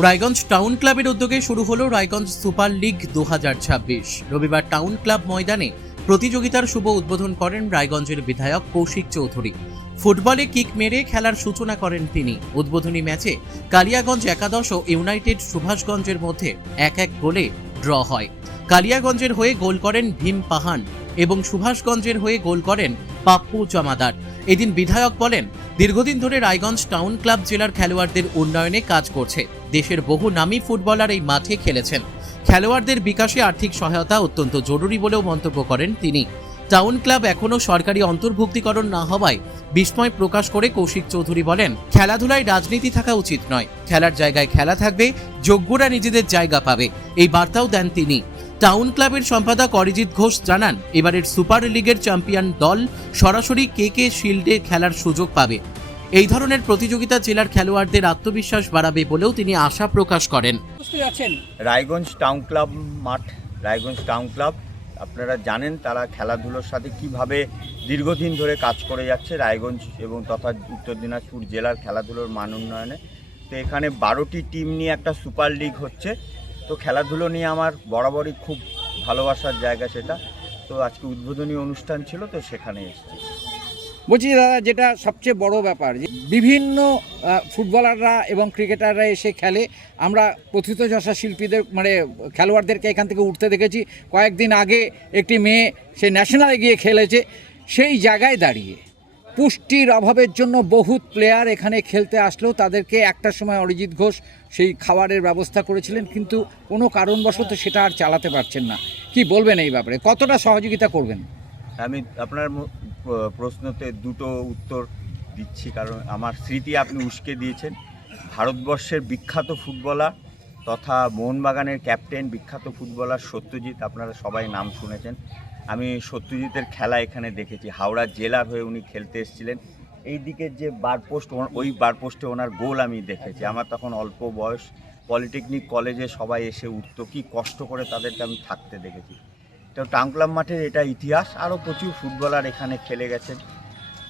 Raiganj town ক্লাবের উদ্যোগে শুরু হলো রায়গঞ্জ সুপার লিগ 2026। রবিবার টাউন ক্লাব ময়দানে প্রতিযোগিতার শুভ উদ্বোধন করেন রায়গঞ্জের বিধায়ক কৌশিক চৌধুরী। ফুটবলে কিক মেরে খেলার সূচনা করেন তিনি। উদ্বোধনী ম্যাচে কালিয়াগঞ্জ একাদশ ও ইউনাইটেড সুভাষগঞ্জের মধ্যে 1-1 গোলে ড্র হয়। কালিয়াগঞ্জের হয়ে গোল করেন ভীম পাহান এবং সুভাষগঞ্জের হয়ে গোল করেন পাপ্পু জমাদার। এদিন বিধায়ক বলেন, দীর্ঘদিন ধরে রায়গঞ্জ টাউন ক্লাব জেলার খেলোয়াড়দের উন্নয়নে কাজ করছে। দেশের বহু নামী ফুটবলার এই মাঠে খেলেছেন। খেলোয়াড়দের বিকাশে আর্থিক সহায়তা অত্যন্ত জরুরি বলেও মন্তব্য করেন তিনি। টাউন ক্লাব এখনও সরকারি অন্তর্ভুক্তিকরণ না হওয়ায় বিস্ময় প্রকাশ করে কৌশিক চৌধুরী বলেন, খেলাধুলায় রাজনীতি থাকা উচিত নয়, খেলার জায়গায় খেলা থাকবে, যোগ্যরা নিজেদের জায়গা পাবে, এই বার্তাও দেন তিনি। টাউন ক্লাবের সম্পাদক অরিজিৎ ঘোষ জানান, এবারের সুপার লিগের চ্যাম্পিয়ন দল সরাসরি কে শিল্ডে খেলার সুযোগ পাবে। এই ধরনের প্রতিযোগিতা জেলার খেলোয়াড়দের আত্মবিশ্বাস বাড়াবে বলেও তিনি আশা প্রকাশ করেন। রায়গঞ্জ টাউন ক্লাব মাঠ, রায়গঞ্জ টাউন ক্লাব আপনারা জানেন তারা খেলাধুলোর সাথে কিভাবে দীর্ঘদিন ধরে কাজ করে যাচ্ছে রায়গঞ্জ এবং তথা উত্তর দিনাজপুর জেলার খেলাধুলোর মান উন্নয়নে। তো এখানে 12টি টিম নিয়ে একটা সুপার লিগ হচ্ছে। তো খেলাধুলো নিয়ে আমার বরাবরই খুব ভালোবাসার জায়গা সেটা। তো আজকে উদ্বোধনী অনুষ্ঠান ছিল, তো সেখানে এসেছি। বলছি দাদা, যেটা সবচেয়ে বড় ব্যাপার যে বিভিন্ন ফুটবলাররা এবং ক্রিকেটাররা এসে খেলে, আমরা প্রথিতযশা শিল্পীদের খেলোয়াড়দেরকে এখান থেকে উঠতে দেখেছি। কয়েকদিন আগে একটি মেয়ে সে ন্যাশনালে গিয়ে খেলেছে। সেই জায়গায় দাঁড়িয়ে পুষ্টির অভাবের জন্য বহুত প্লেয়ার এখানে খেলতে আসলেও তাদেরকে একটা সময় অরিজিৎ ঘোষ সেই খাবারের ব্যবস্থা করেছিলেন, কিন্তু কোনো কারণবশত সেটা আর চালাতে পারছেন না। কি বলবেন এই ব্যাপারে, কতটা সহযোগিতা করবেন? আমি আপনার প্রশ্নতে দুটো উত্তর দিচ্ছি, কারণ আমার স্মৃতি আপনি উস্কে দিয়েছেন। ভারতবর্ষের বিখ্যাত ফুটবলার তথা মোহনবাগানের ক্যাপ্টেন, বিখ্যাত ফুটবলার সত্যজিৎ, আপনারা সবাই নাম শুনেছেন। আমি সত্যজিতের খেলা এখানে দেখেছি। হাওড়া জেলার হয়ে উনি খেলতে এসেছিলেন। এই দিকের যে বারপোস্ট, ওই বারপোস্টে ওনার গোল আমি দেখেছি। আমার তখন অল্প বয়স, পলিটেকনিক কলেজে সবাই এসে উঠতো, কি কষ্ট করে তাদেরকে আমি থাকতে দেখেছি। তো টাউন ক্লাব মাঠের এটা ইতিহাস। আরও প্রচুর ফুটবলার এখানে খেলে গেছেন।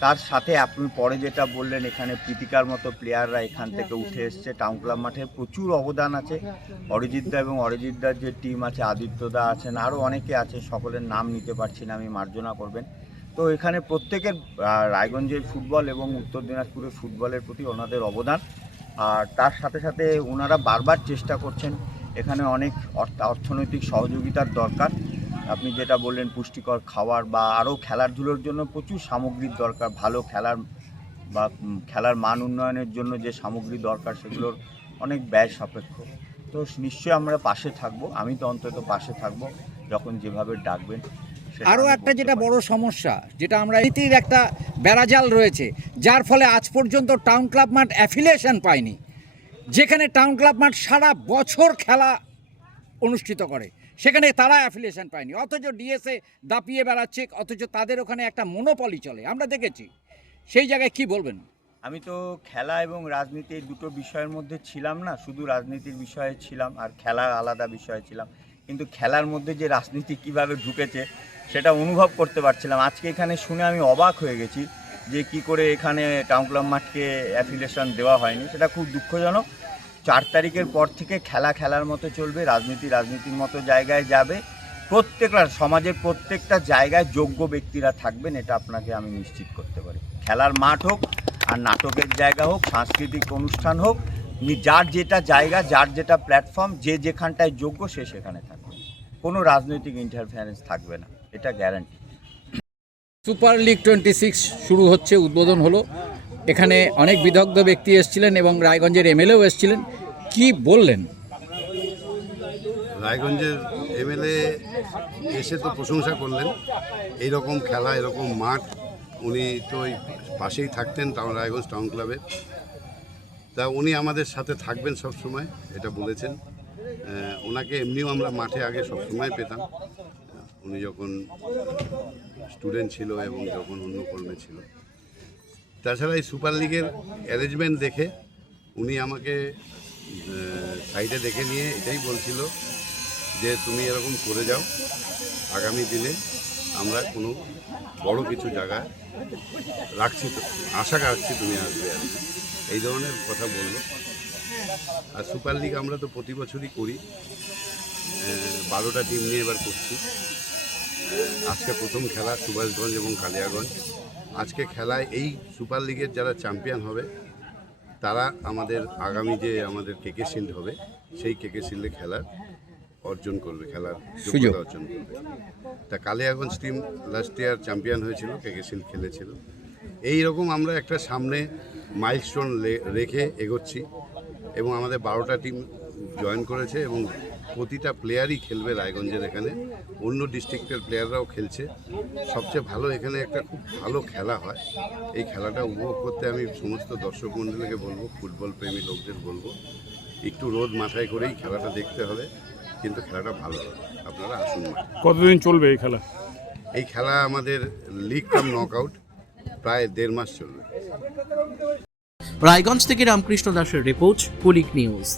তার সাথে আপনি পরে যেটা বললেন, এখানে প্রীতিকার মতো প্লেয়াররা এখান থেকে উঠে এসছে। টাউন ক্লাব মাঠে প্রচুর অবদান আছে অরিজিৎদা এবং অরিজিৎদার যে টিম আছে, আদিত্যদা আছেন, আরও অনেকে আছে, সকলের নাম নিতে পারছি না, আমি মার্জনা করবেন। তো এখানে প্রত্যেকের রায়গঞ্জের ফুটবল এবং উত্তর দিনাজপুরের ফুটবলের প্রতি ওনাদের অবদান। আর তার সাথে সাথে ওনারা বারবার চেষ্টা করছেন, এখানে অনেক অর্থনৈতিক সহযোগিতার দরকার। আপনি যেটা বললেন পুষ্টিকর খাবার বা আরও খেলাধুলোর জন্য প্রচুর সামগ্রীর দরকার, ভালো খেলার বা খেলার মান উন্নয়নের জন্য যে সামগ্রী দরকার সেগুলোর অনেক ব্যয় সাপেক্ষ। তো নিশ্চয়ই আমরা পাশে থাকবো, আমি তো অন্তত পাশে থাকবো যখন যেভাবে ডাকবেন। আরও একটা যেটা বড় সমস্যা, যেটা আমরা নীতির একটা বেড়াজাল রয়েছে, যার ফলে আজ পর্যন্ত টাউন ক্লাব মাঠ অ্যাফিলিয়েশন পায়নি। যেখানে টাউন ক্লাব মাঠ সারা বছর খেলা অনুষ্ঠিত করে, সেখানে তারা অ্যাফিলিয়েশন পায়নি, অথচ ডিএসএ দাপিয়ে বেড়াচ্ছে, অথচ তাদের ওখানে একটা মনোপলি চলে, আমরা দেখেছি। সেই জায়গায় কি বলবেন? আমি তো খেলা এবং রাজনীতি এই দুটো বিষয়ের মধ্যে ছিলাম না, শুধু রাজনীতির বিষয়ে ছিলাম আর খেলা আলাদা বিষয়ে ছিলাম। কিন্তু খেলার মধ্যে যে রাজনীতি কিভাবে ঢুকেছে সেটা অনুভব করতে পারছিলাম। আজকে এখানে শুনে আমি অবাক হয়ে গেছি যে কি করে এখানে টাউন ক্লাব মাঠকে অ্যাফিলিয়েশন দেওয়া হয়নি। সেটা খুব দুঃখজনক। 4 তারিখের পর থেকে খেলার মতো চলবে, রাজনীতির মতো জায়গায় যাবে। প্রত্যেকটা সমাজের প্রত্যেকটা জায়গায় যোগ্য ব্যক্তিরা থাকবেন, এটা আপনাকে আমি নিশ্চিত করতে পারি। খেলার মাঠ হোক আর নাটকের জায়গা হোক, সাংস্কৃতিক অনুষ্ঠান হোক, যার যেটা জায়গা, যার যেটা প্ল্যাটফর্ম, যে যেখানটায় যোগ্য সে সেখানে থাকবে। কোনো রাজনৈতিক ইন্টারফারেন্স থাকবে না, এটা গ্যারান্টি। সুপার লিগ 26 শুরু হচ্ছে, উদ্বোধন হলো। এখানে অনেক বিদগ্ধ ব্যক্তি এসেছিলেন এবং রায়গঞ্জের এমএলএও এসেছিলেন। কি বললেন? রায়গঞ্জের এমএলএ এসে তো প্রশংসা করলেন। এইরকম খেলা, এরকম মাঠ, উনি তো ওই পাশেই থাকতেন রায়গঞ্জ টাউন ক্লাবের। তা উনি আমাদের সাথে থাকবেন সব সময়, এটা বলেছেন। ওনাকে এমনিও আমরা মাঠে আগে সব সময় পেতাম, উনি যখন স্টুডেন্ট ছিল এবং যখন অন্য কর্মে ছিল। তাছাড়া এই সুপার লিগের অ্যারেঞ্জমেন্ট দেখে উনি আমাকে সাইডে দেখে নিয়ে এটাই বলছিল যে তুমি এরকম করে যাও, আগামী দিনে আমরা কোনো বড় কিছু জায়গা রাখছি, তো আশা রাখছি তুমি আসবে আর এই ধরনের কথা বললো। আর সুপার লিগ আমরা তো প্রতি বছরই করি, 12টা টিম নিয়ে এবার করছি। আজকে প্রথম খেলা সুভাষগঞ্জ এবং কালিয়াগঞ্জ। আজকে খেলায় এই সুপার লিগের যারা চ্যাম্পিয়ন হবে তারা আমাদের আগামী যে আমাদের কেকে শিল্ড হবে সেই কেকে শিল্ডে খেলার অর্জন করবে, খেলার যোগ্যতা অর্জন করবে। তা Kaliaganj team last year champion হয়েছিল, কেকে শিল্ড খেলেছিল। এই রকম আমরা একটা সামনে মাইলস্টোন রেখে এগোচ্ছি এবং আমাদের 12টা টিম জয়েন করেছে এবং প্রতিটা প্লেয়ারই খেলবে রায়গঞ্জের এখানে, অন্য ডিস্ট্রিক্টের প্লেয়াররাও খেলছে। সবচেয়ে ভালো এখানে একটা খুব ভালো খেলা হয়। এই খেলাটা উপভোগ করতে আমি সমস্ত দর্শক মণ্ডলীকে বলবো, ফুটবল প্রেমী লোকদের বলবো, একটু রোদ মাথায় করেই খেলাটা দেখতে হবে, কিন্তু খেলাটা ভালো হবে। আপনারা আসুন। কতদিন চলবে এই খেলা? এই খেলা আমাদের লিগ কাম নকআউট প্রায় 1.5 মাস চলবে। রায়গঞ্জ থেকে রামকৃষ্ণ দাসের রিপোর্ট, কুলিক নিউজ।